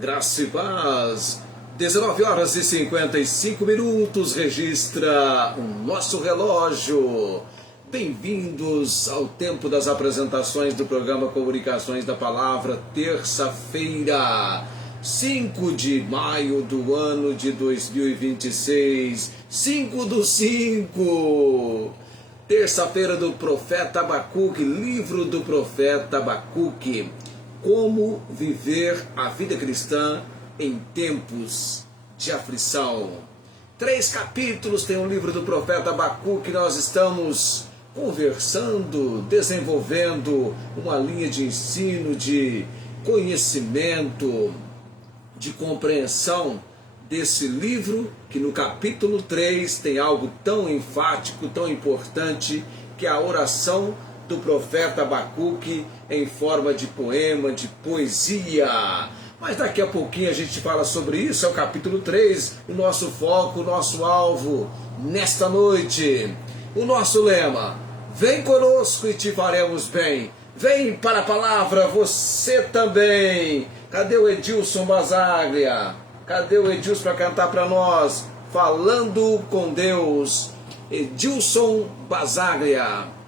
Graça e paz. 19 horas e 55 minutos, registra o nosso relógio. Bem-vindos ao tempo das apresentações do programa Comunicações da Palavra, terça-feira, 5 de maio do ano de 2026, 5/5, terça-feira do profeta Abacuque, livro do profeta Abacuque, como viver a vida cristã em tempos de aflição. 3 capítulos tem o livro do profeta Abacuque. Nós estamos conversando, desenvolvendo uma linha de ensino, de conhecimento, de compreensão desse livro, que no capítulo 3 tem algo tão enfático, tão importante, que é a oração do profeta Abacuque em forma de poema, de poesia. Mas daqui a pouquinho a gente fala sobre isso. É o capítulo 3, o nosso foco, o nosso alvo nesta noite. O nosso lema: vem conosco e te faremos bem. Vem para a palavra, você também. Cadê o Edilson Basaglia? Cadê o Edilson para cantar para nós? Falando com Deus. Edilson Basaglia.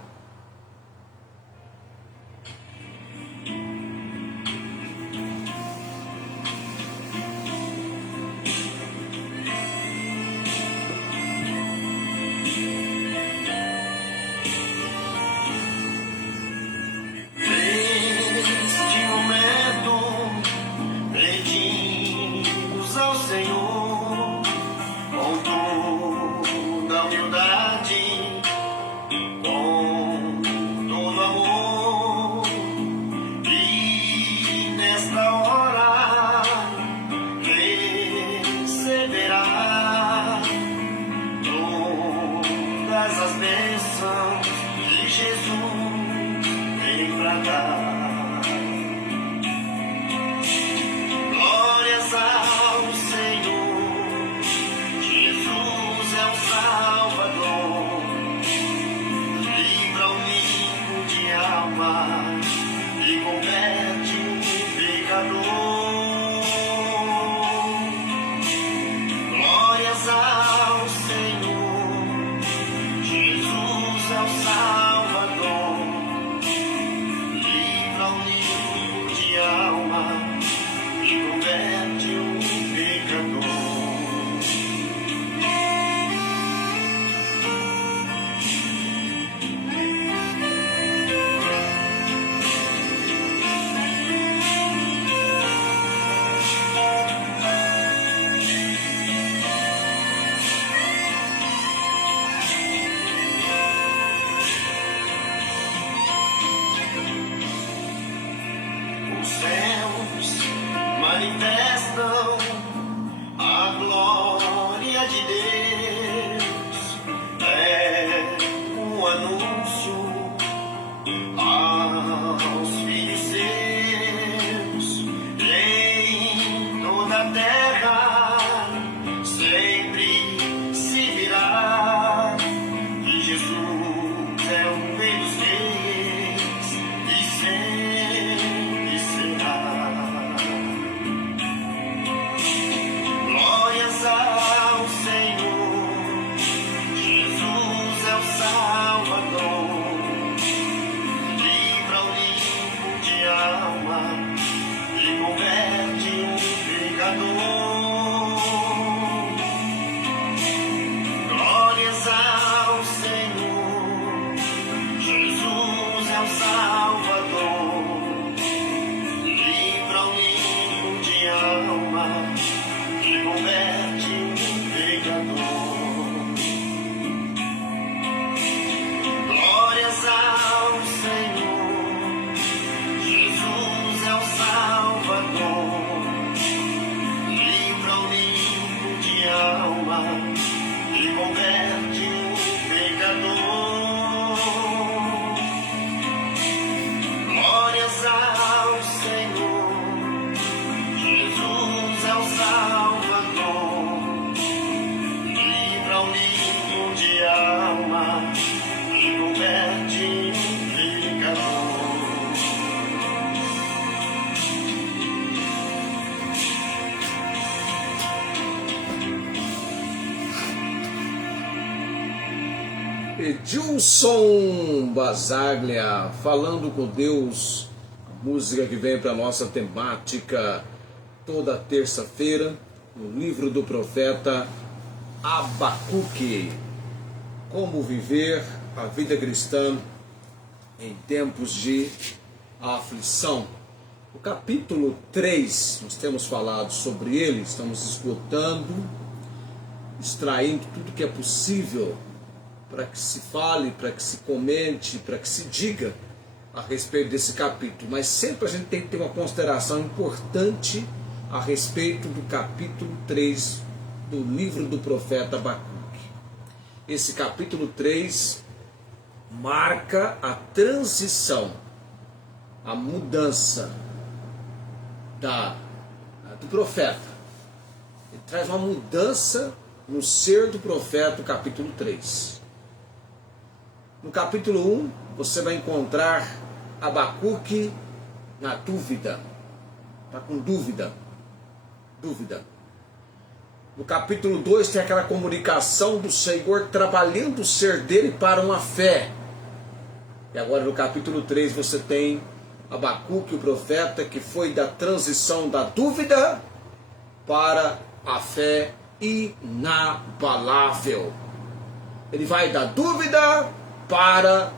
Edilson Basaglia, falando com Deus, a música que vem para a nossa temática toda terça-feira, no livro do profeta Abacuque, como viver a vida cristã em tempos de aflição. O capítulo 3, nós temos falado sobre ele, estamos esgotando, extraindo tudo que é possível para que se fale, para que se comente, para que se diga a respeito desse capítulo. Mas sempre a gente tem que ter uma consideração importante a respeito do capítulo 3 do livro do profeta Abacuque. Esse capítulo 3 marca a transição, a mudança do profeta. Ele traz uma mudança no ser do profeta, o capítulo 3. No capítulo 1, você vai encontrar Abacuque na dúvida. Está com dúvida. No capítulo 2 tem aquela comunicação do Senhor trabalhando o ser dele para uma fé. E agora no capítulo 3 você tem Abacuque, o profeta, que foi da transição da dúvida para a fé inabalável. Ele vai da dúvida para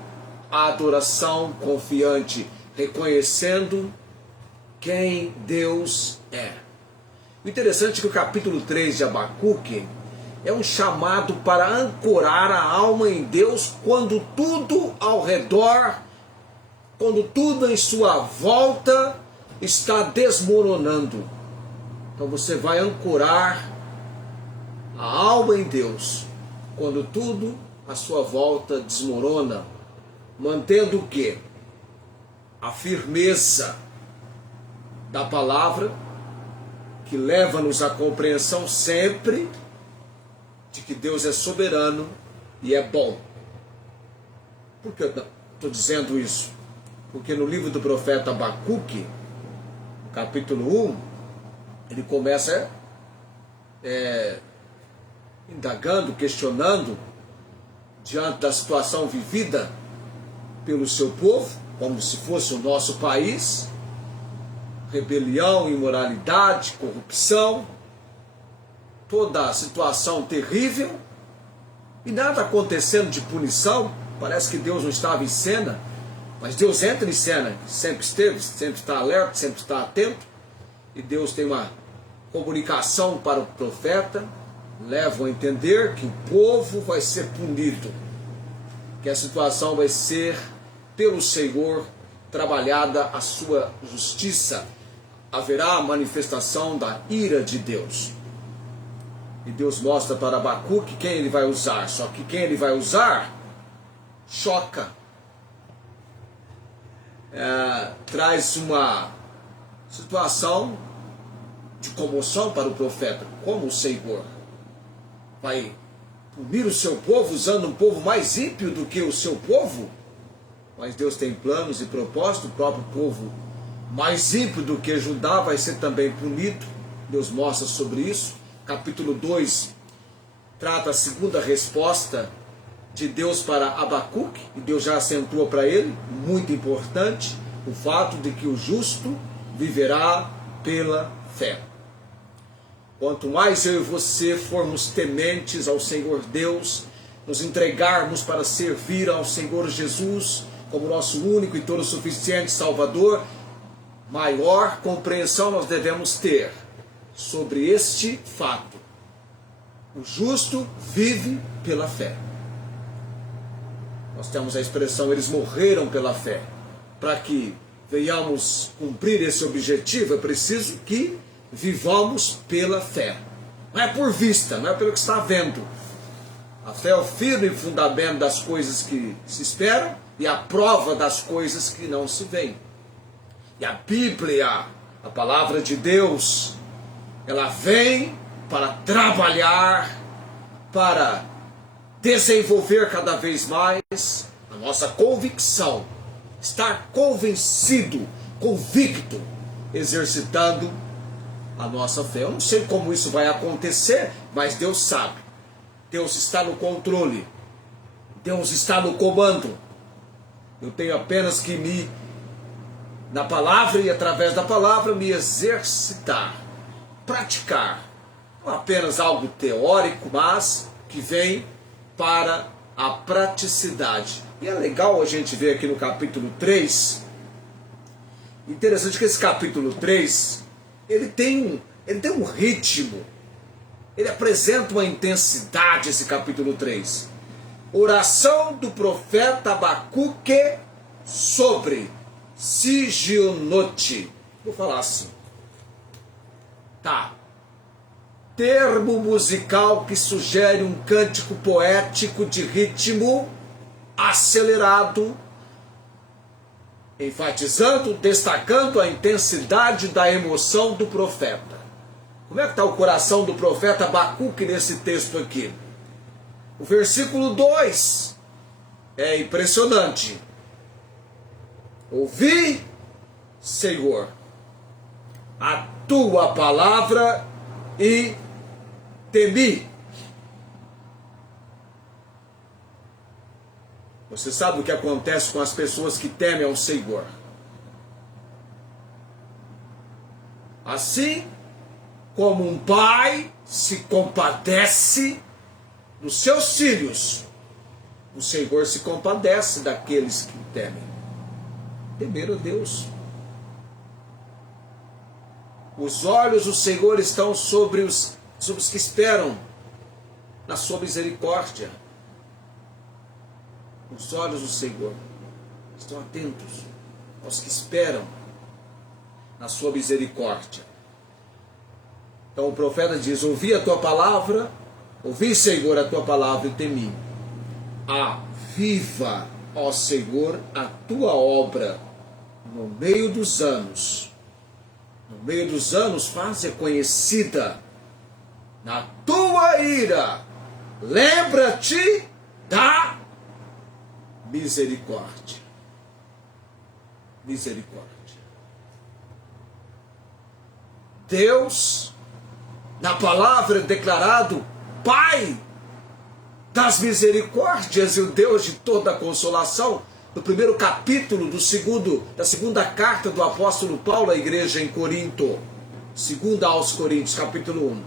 a adoração confiante, reconhecendo quem Deus é. O interessante é que o capítulo 3 de Abacuque é um chamado para ancorar a alma em Deus quando tudo ao redor, quando tudo em sua volta está desmoronando. Então você vai ancorar a alma em Deus quando tudo à sua volta desmorona, mantendo o quê? A firmeza da palavra, que leva-nos à compreensão sempre de que Deus é soberano e é bom. Por que eu estou dizendo isso? Porque no livro do profeta Abacuque, no capítulo 1, ele começa indagando, questionando, diante da situação vivida pelo seu povo, como se fosse o nosso país, rebelião, imoralidade, corrupção, toda a situação terrível, e nada acontecendo de punição. Parece que Deus não estava em cena, mas Deus entra em cena, sempre esteve, sempre está alerta, sempre está atento, e Deus tem uma comunicação para o profeta, levam a entender que o povo vai ser punido, que a situação vai ser pelo Senhor trabalhada a sua justiça. Haverá a manifestação da ira de Deus. E Deus mostra para Abacuque quem ele vai usar. Só que quem ele vai usar choca. Traz uma situação de comoção para o profeta. Como o Senhor vai punir o seu povo usando um povo mais ímpio do que o seu povo? Mas Deus tem planos e propósitos. O próprio povo mais ímpio do que Judá vai ser também punido. Deus mostra sobre isso. Capítulo 2 trata a segunda resposta de Deus para Abacuque, e Deus já acentua para ele, muito importante, o fato de que o justo viverá pela fé. Quanto mais eu e você formos tementes ao Senhor Deus, nos entregarmos para servir ao Senhor Jesus como nosso único e todo suficiente Salvador, maior compreensão nós devemos ter sobre este fato. O justo vive pela fé. Nós temos a expressão, eles morreram pela fé. Para que venhamos cumprir esse objetivo, é preciso que vivamos pela fé. Não é por vista, não é pelo que está vendo. A fé é o firme fundamento das coisas que se esperam e a prova das coisas que não se veem. E a Bíblia, a palavra de Deus, ela vem para trabalhar, para desenvolver cada vez mais a nossa convicção, estar convencido, convicto, exercitando a nossa fé. Eu não sei como isso vai acontecer, mas Deus sabe. Deus está no controle. Deus está no comando. Eu tenho apenas que na palavra e através da palavra, me exercitar, praticar. Não apenas algo teórico, mas que vem para a praticidade. E é legal a gente ver aqui no capítulo 3. Interessante que esse capítulo 3, ele tem um ritmo. Ele apresenta uma intensidade, esse capítulo 3. Oração do profeta Abacuque sobre Sigionote. Vou falar assim. Tá. Termo musical que sugere um cântico poético de ritmo acelerado, enfatizando, destacando a intensidade da emoção do profeta. Como é que está o coração do profeta Abacuque nesse texto aqui? O versículo 2 é impressionante. Ouvi, Senhor, a tua palavra e temi. Você sabe o que acontece com as pessoas que temem ao Senhor? Assim como um pai se compadece dos seus filhos, o Senhor se compadece daqueles que o temem. Temer a Deus. Os olhos do Senhor estão sobre os que esperam na sua misericórdia. Os olhos do Senhor estão atentos aos que esperam na sua misericórdia. Então o profeta diz: ouvi a tua palavra, ouvi, Senhor, a tua palavra e temi. Aviva, ó Senhor, a tua obra no meio dos anos. No meio dos anos, faze conhecida. Na tua ira, lembra-te da misericórdia. Misericórdia. Deus, na palavra, é declarado Pai das misericórdias e o Deus de toda a consolação. No primeiro capítulo da segunda carta do apóstolo Paulo à igreja em Corinto, 2 aos Coríntios, capítulo 1.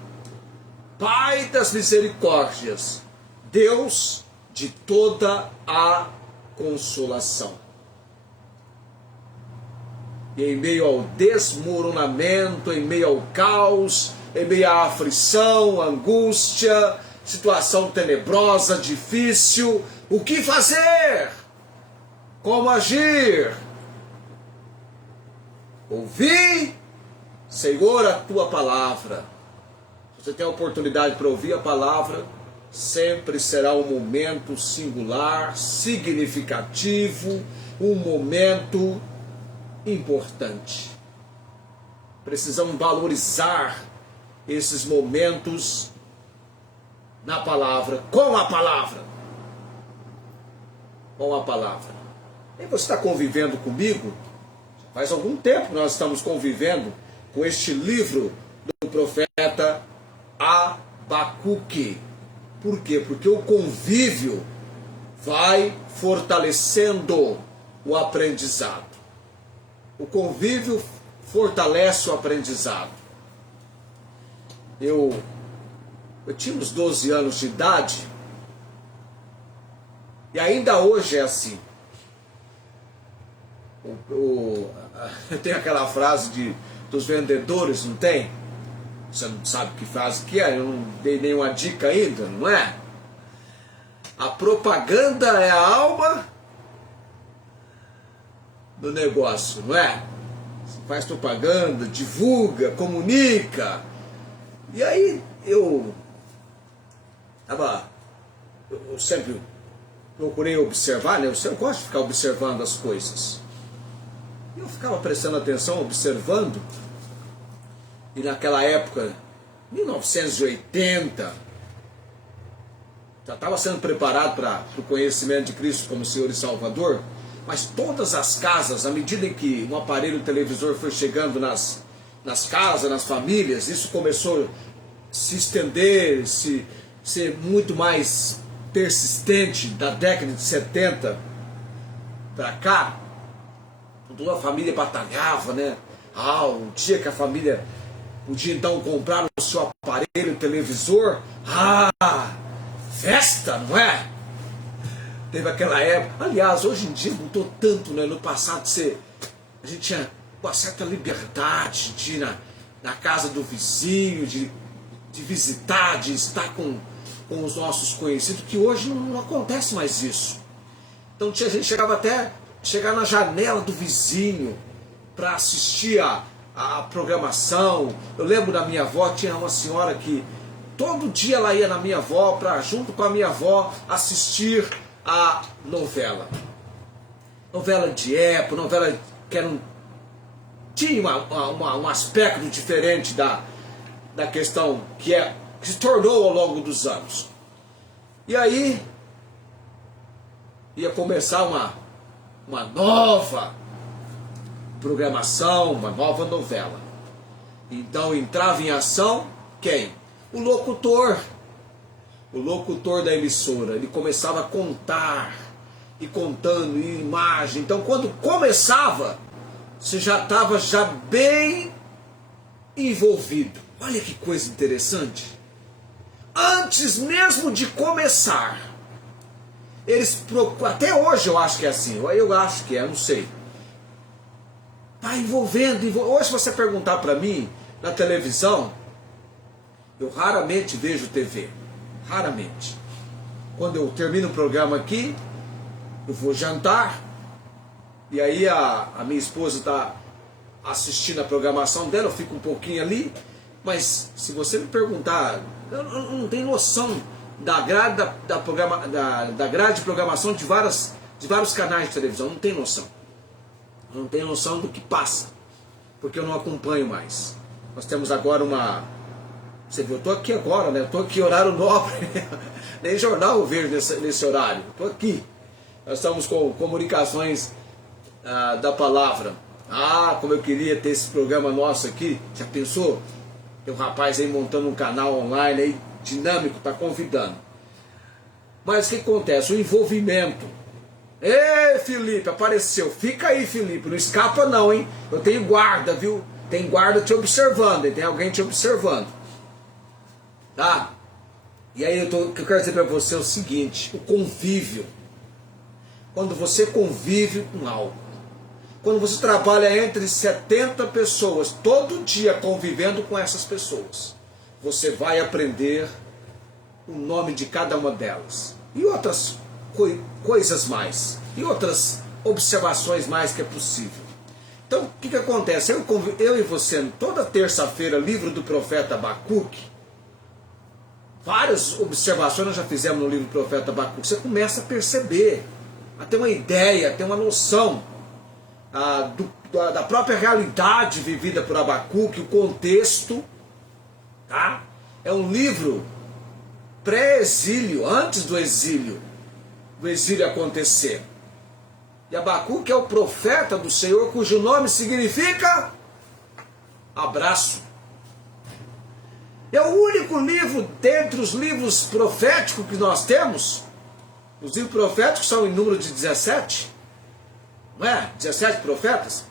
Pai das misericórdias, Deus de toda a consolação. E em meio ao desmoronamento, em meio ao caos, em meio à aflição, angústia, situação tenebrosa, difícil, o que fazer? Como agir? Ouvi, Senhor, a tua palavra. Você tem a oportunidade para ouvir a palavra, sempre será um momento singular, significativo, um momento importante. Precisamos valorizar esses momentos na palavra, com a palavra. Com a palavra. E você está convivendo comigo? Faz algum tempo que nós estamos convivendo com este livro do profeta Abacuque. Por quê? Porque o convívio vai fortalecendo o aprendizado. O convívio fortalece o aprendizado. Eu tinha uns 12 anos de idade e ainda hoje é assim. Tem aquela frase dos vendedores, não tem? Você não sabe que frase que é, eu não dei nenhuma dica ainda, não é? A propaganda é a alma do negócio, não é? Você faz propaganda, divulga, comunica. E aí eu sempre procurei observar, né? Eu gosto de ficar observando as coisas. Eu ficava prestando atenção, observando, e naquela época, 1980, já estava sendo preparado para o conhecimento de Cristo como Senhor e Salvador, mas todas as casas, à medida em que um aparelho televisor foi chegando nas casas, nas famílias, isso começou a se estender, ser muito mais persistente da década de 70 para cá, quando a família batalhava, né? O dia que a família podia então comprar o seu aparelho televisor, festa, não é? Teve aquela época, aliás, hoje em dia mudou tanto, né? No passado a gente tinha uma certa liberdade de ir na casa do vizinho, de visitar, de estar com os nossos conhecidos, que hoje não acontece mais isso. Então a gente chegava até chegar na janela do vizinho para assistir a programação. Eu lembro da minha avó, tinha uma senhora que todo dia ela ia na minha avó para, junto com a minha avó, assistir a novela. Novela de época, novela que tinha um aspecto diferente da questão que se tornou ao longo dos anos. E aí ia começar uma nova programação, uma nova novela. Então entrava em ação quem? O locutor da emissora. Ele começava a contar, e contando, e imagem. Então quando começava, você já estava bem envolvido. Olha que coisa interessante. Antes mesmo de começar, eles procuram, até hoje eu acho que é assim, eu acho que não sei. Está envolvendo. Hoje, se você perguntar para mim, na televisão, eu raramente vejo TV. Raramente. Quando eu termino o programa aqui, eu vou jantar, e aí a minha esposa está assistindo a programação dela, eu fico um pouquinho ali, mas se você me perguntar, eu não tenho noção da grade da grade de programação de vários canais de televisão, não tenho noção. Eu não tenho noção do que passa, porque eu não acompanho mais. Nós temos agora você viu, eu estou aqui agora, né? Eu estou aqui horário nobre, nem jornal eu vejo nesse horário, estou aqui. Nós estamos com comunicações da palavra. Como eu queria ter esse programa nosso aqui. Já pensou? Tem um rapaz aí montando um canal online aí, dinâmico, está convidando. Mas o que acontece? O envolvimento. Ei, Felipe, apareceu. Fica aí, Felipe, não escapa não, hein? Eu tenho guarda, viu? Tem guarda te observando, hein? Tem alguém te observando. Tá? E aí o que eu quero dizer para você é o seguinte: o convívio. Quando você convive com algo, quando você trabalha entre 70 pessoas, todo dia convivendo com essas pessoas, você vai aprender o nome de cada uma delas. E outras coisas mais. E outras observações mais que é possível. Então, o que acontece? Eu e você, toda terça-feira, livro do profeta Abacuque, várias observações nós já fizemos no livro do profeta Abacuque. Você começa a perceber, a ter uma ideia, a ter uma noção da própria realidade vivida por Abacuque, o contexto. Tá? É um livro pré-exílio, antes do exílio acontecer. E Abacuque é o profeta do Senhor, cujo nome significa abraço. É o único livro dentre os livros proféticos que nós temos. Os livros proféticos são em número de 17, não é? 17 profetas,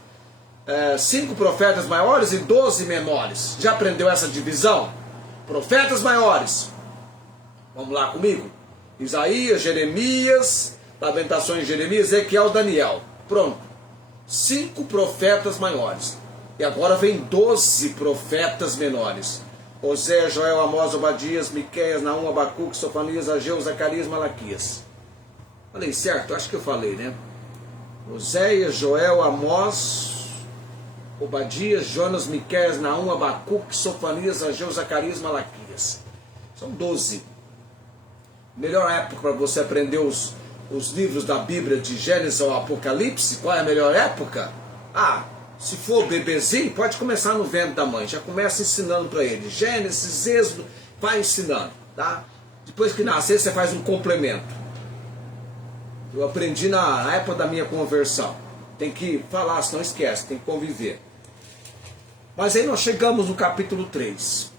5 profetas maiores e 12 menores. Já aprendeu essa divisão? Profetas maiores, vamos lá comigo: Isaías, Jeremias, Lamentações de Jeremias, Ezequiel, Daniel. Pronto, 5 profetas maiores. E agora vem 12 profetas menores: Oséias, Joel, Amós, Obadias, Miqueias, Naum, Abacuque, Sofonias, Ageu, Zacarias, Malaquias. Falei certo? Acho que eu falei, né? Oséias, Joel, Amós, Obadias, Jonas, Miqueias, Naum, Abacuque, Sofonias, Ageu, Zacarias, Malaquias. São 12. Melhor época para você aprender os livros da Bíblia, de Gênesis ao Apocalipse. Qual é a melhor época? Se for bebezinho, pode começar no ventre da mãe. Já começa ensinando para ele. Gênesis, Êxodo, vai ensinando. Tá? Depois que nascer, você faz um complemento. Eu aprendi na época da minha conversão. Tem que falar, senão esquece, tem que conviver. Mas aí nós chegamos no capítulo 3.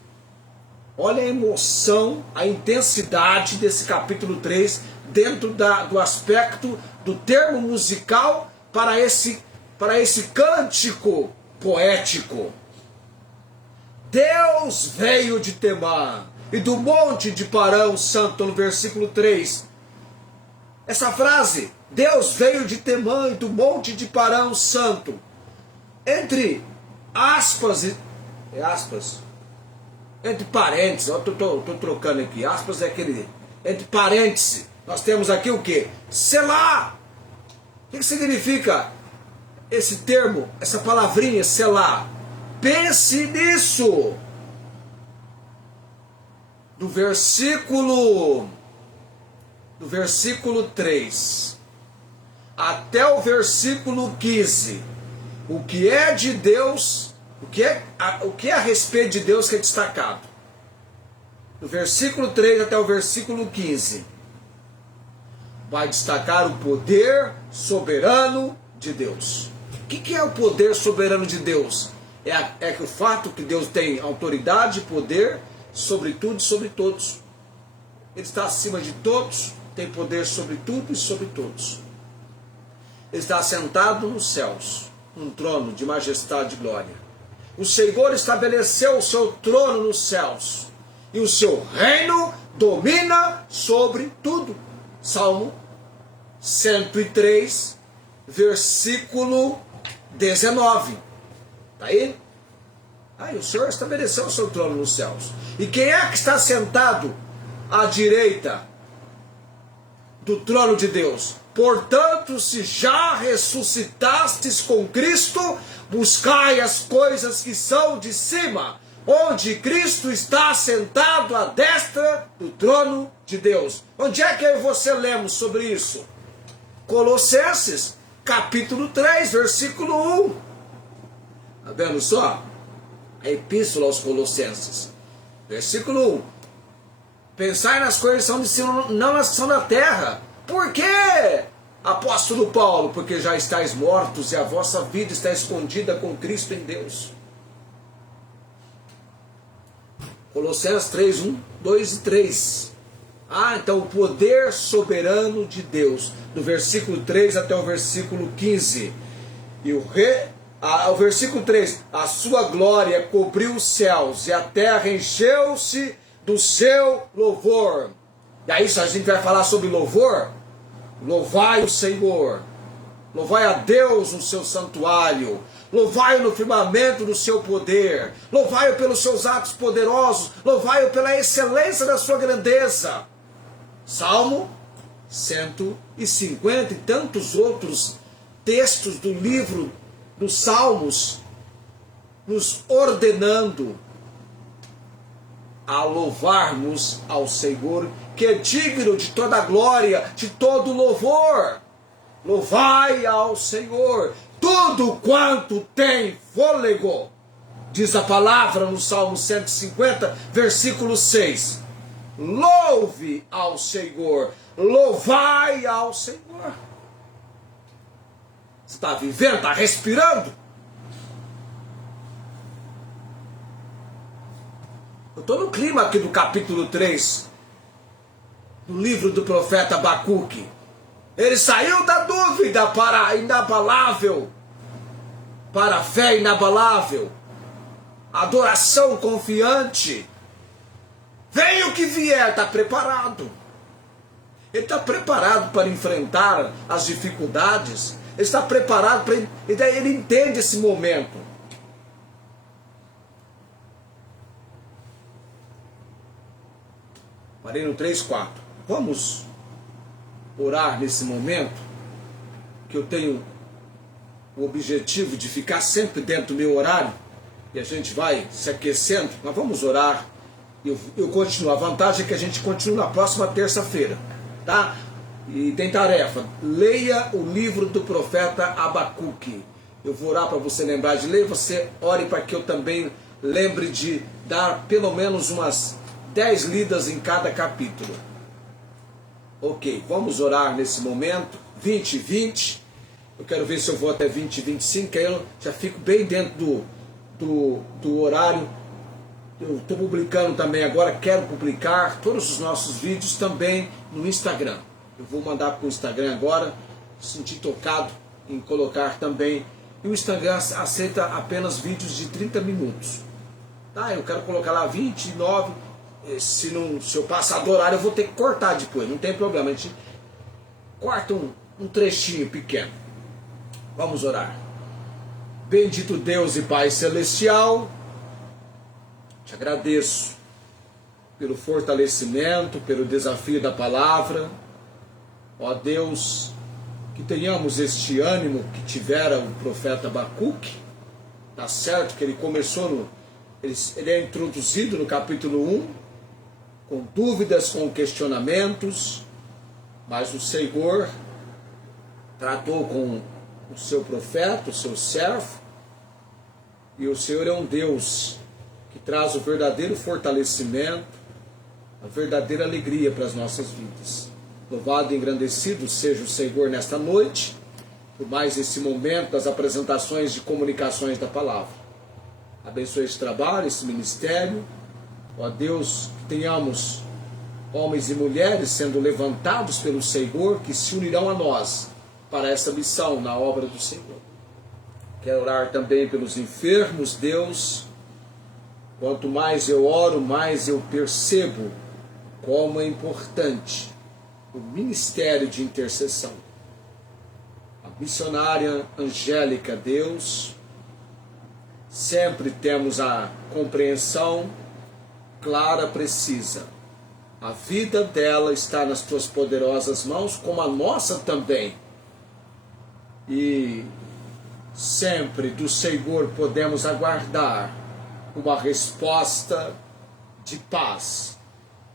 Olha a emoção, a intensidade desse capítulo 3 dentro do aspecto do termo musical para esse cântico poético. Deus veio de Temã e do monte de Parão Santo, no versículo 3. Essa frase, Deus veio de Temã e do monte de Parão Santo, entre aspas, entre parênteses, eu estou trocando aqui, aspas é aquele, entre parênteses, nós temos aqui o que? Selá. O que significa esse termo, essa palavrinha, selá? Pense nisso. Do versículo 3 até o versículo 15, o que é de Deus, o que é a respeito de Deus que é destacado. Do versículo 3 até o versículo 15, vai destacar o poder soberano de Deus. O que é o poder soberano de Deus? É o fato que Deus tem autoridade e poder sobre tudo e sobre todos. Ele está acima de todos, tem poder sobre tudo e sobre todos. Ele está sentado nos céus, num trono de majestade e glória. O Senhor estabeleceu o seu trono nos céus, e o seu reino domina sobre tudo. Salmo 103, versículo 19. Está aí? Aí o Senhor estabeleceu o seu trono nos céus. E quem é que está sentado à direita do trono de Deus? Portanto, se já ressuscitastes com Cristo, buscai as coisas que são de cima, onde Cristo está sentado à destra do trono de Deus. Onde é que eu e você lemos sobre isso? Colossenses, capítulo 3, versículo 1. Está vendo só? A epístola aos Colossenses, versículo 1. Pensai nas coisas que são de cima, não nas que são da terra. Por quê? Apóstolo Paulo, porque já estáis mortos e a vossa vida está escondida com Cristo em Deus. Colossenses 3, 1, 2 e 3. Então o poder soberano de Deus, do versículo 3 até o versículo 15. E o versículo 3, a sua glória cobriu os céus e a terra encheu-se do seu louvor. E aí, se a gente vai falar sobre louvor, louvai o Senhor, louvai a Deus no seu santuário, louvai-o no firmamento do seu poder, louvai-o pelos seus atos poderosos, louvai-o pela excelência da sua grandeza. Salmo 150 e tantos outros textos do livro dos Salmos, nos ordenando a louvarmos ao Senhor, que é digno de toda glória, de todo louvor. Louvai ao Senhor tudo quanto tem fôlego, diz a palavra no Salmo 150, versículo 6. Louve ao Senhor, louvai ao Senhor. Você está vivendo, está respirando? Eu estou no clima aqui do capítulo 3, do livro do profeta Abacuque. Ele saiu da dúvida para a inabalável, para a fé inabalável, adoração confiante. Venha o que vier, está preparado. Ele está preparado para enfrentar as dificuldades. Ele está preparado para... Ele entende esse momento. Parei no 3:4. Vamos orar nesse momento, que eu tenho o objetivo de ficar sempre dentro do meu horário, e a gente vai se aquecendo. Nós vamos orar. Eu continuo. A vantagem é que a gente continua na próxima terça-feira, tá? E tem tarefa. Leia o livro do profeta Abacuque. Eu vou orar para você lembrar de ler. Você ore para que eu também lembre de dar pelo menos umas 10 lidas em cada capítulo. Ok, vamos orar nesse momento. 20 e 20. Eu quero ver se eu vou até 20 e 25, que aí eu já fico bem dentro do horário Eu estou publicando também agora, quero publicar todos os nossos vídeos também no Instagram. Eu vou mandar para o Instagram agora, senti tocado em colocar também. E o Instagram aceita apenas vídeos de 30 minutos. Tá? Eu quero colocar lá 29, se eu passar do horário eu vou ter que cortar depois, não tem problema, a gente corta um trechinho pequeno. Vamos orar. Bendito Deus e Pai Celestial, te agradeço pelo fortalecimento, pelo desafio da palavra. Ó Deus, que tenhamos este ânimo que tivera o profeta Abacuque. Tá certo que ele começou, ele é introduzido no capítulo 1, com dúvidas, com questionamentos, mas o Senhor tratou com o seu profeta, o seu servo, e o Senhor é um Deus que traz o verdadeiro fortalecimento, a verdadeira alegria para as nossas vidas. Louvado e engrandecido seja o Senhor nesta noite, por mais esse momento das apresentações de comunicações da palavra. Abençoe esse trabalho, esse ministério. Ó Deus, que tenhamos homens e mulheres sendo levantados pelo Senhor, que se unirão a nós para essa missão na obra do Senhor. Quero orar também pelos enfermos, Deus. Quanto mais eu oro, mais eu percebo como é importante o ministério de intercessão. A missionária Angélica, Deus, sempre temos a compreensão clara, precisa. A vida dela está nas tuas poderosas mãos, como a nossa também. E sempre do Senhor podemos aguardar uma resposta de paz,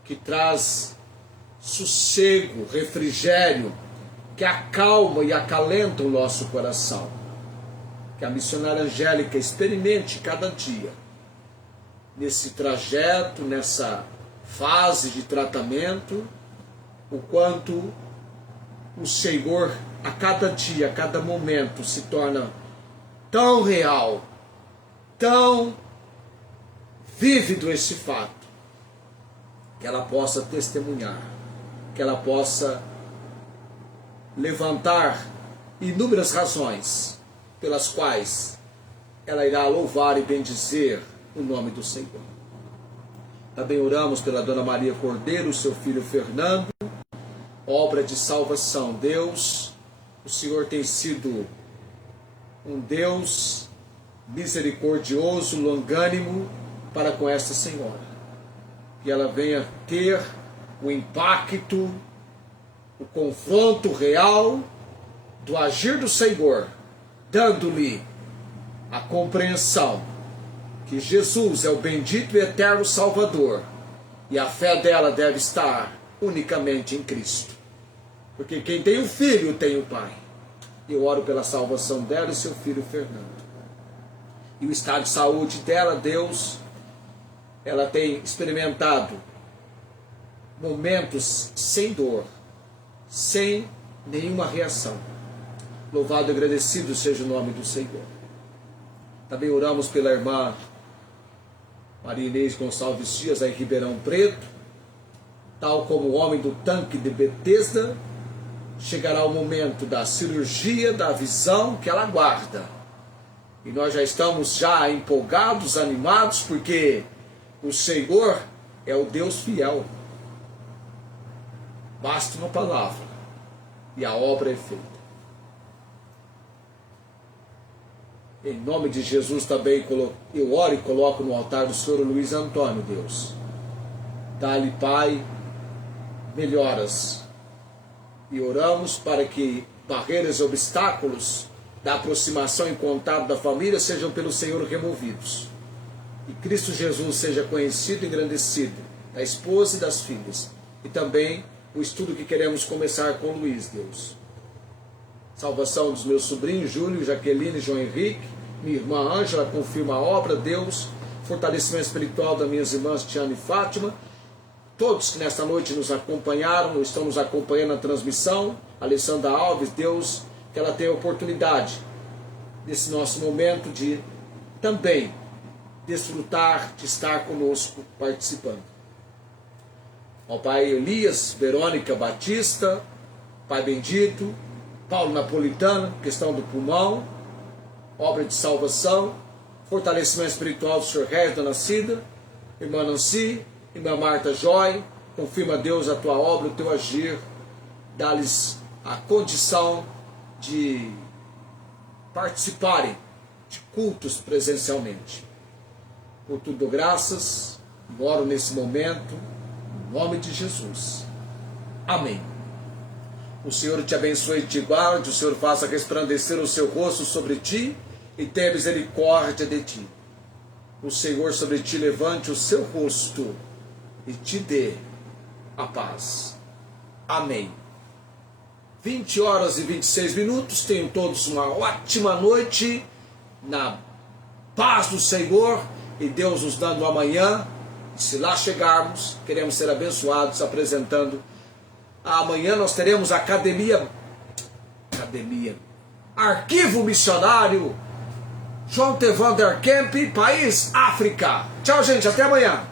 que traz sossego, refrigério, que acalma e acalenta o nosso coração. Que a missionária Angélica experimente cada dia, nesse trajeto, nessa fase de tratamento, o quanto o Senhor, a cada dia, a cada momento, se torna tão real, tão vívido esse fato, que ela possa testemunhar, que ela possa levantar inúmeras razões pelas quais ela irá louvar e bendizer o nome do Senhor. Também oramos pela Dona Maria Cordeiro, seu filho Fernando, obra de salvação. Deus, o Senhor tem sido um Deus misericordioso, longânimo para com esta senhora. Que ela venha ter o impacto, o confronto real do agir do Senhor, dando-lhe a compreensão que Jesus é o bendito e eterno Salvador, e a fé dela deve estar unicamente em Cristo. Porque quem tem o Filho tem o Pai. Eu oro pela salvação dela e seu filho Fernando. E o estado de saúde dela, Deus, ela tem experimentado momentos sem dor, sem nenhuma reação. Louvado e agradecido seja o nome do Senhor. Também oramos pela irmã Maria Inês Gonçalves Dias, aí em Ribeirão Preto. Tal como o homem do tanque de Betesda, chegará o momento da cirurgia, da visão que ela aguarda. E nós já estamos empolgados, animados, porque o Senhor é o Deus fiel. Basta uma palavra e a obra é feita. Em nome de Jesus também eu oro e coloco no altar do Senhor Luiz Antônio, Deus. Dá-lhe, Pai, melhoras. E oramos para que barreiras e obstáculos da aproximação e contato da família sejam pelo Senhor removidos. E Cristo Jesus seja conhecido e engrandecido da esposa e das filhas. E também o estudo que queremos começar com Luiz, Deus. Salvação dos meus sobrinhos, Júlio, Jaqueline e João Henrique. Minha irmã Ângela, confirma a obra, Deus. Fortalecimento espiritual das minhas irmãs Tiana e Fátima. Todos que nesta noite nos acompanharam, estão nos acompanhando na transmissão. Alessandra Alves, Deus, que ela tenha a oportunidade, nesse nosso momento, de também desfrutar de estar conosco participando. Ao Pai Elias, Verônica Batista, Pai Bendito, Paulo Napolitano, questão do pulmão, obra de salvação, fortalecimento espiritual do Sr. Regis da Nascida, irmã Nancy, irmã Marta Joy, confirma Deus a tua obra, o teu agir, dá-lhes a condição de participarem de cultos presencialmente. Por tudo dou graças, oro nesse momento, em nome de Jesus. Amém. O Senhor te abençoe e te guarde, o Senhor faça resplandecer o seu rosto sobre ti e tenha misericórdia de ti. O Senhor sobre ti levante o seu rosto e te dê a paz. Amém. 20 horas e 26 minutos, tenham todos uma ótima noite, na paz do Senhor, e Deus nos dando amanhã, e se lá chegarmos, queremos ser abençoados, apresentando. Amanhã nós teremos Arquivo Missionário, João T. Vanderkamp, país África. Tchau, gente, até amanhã.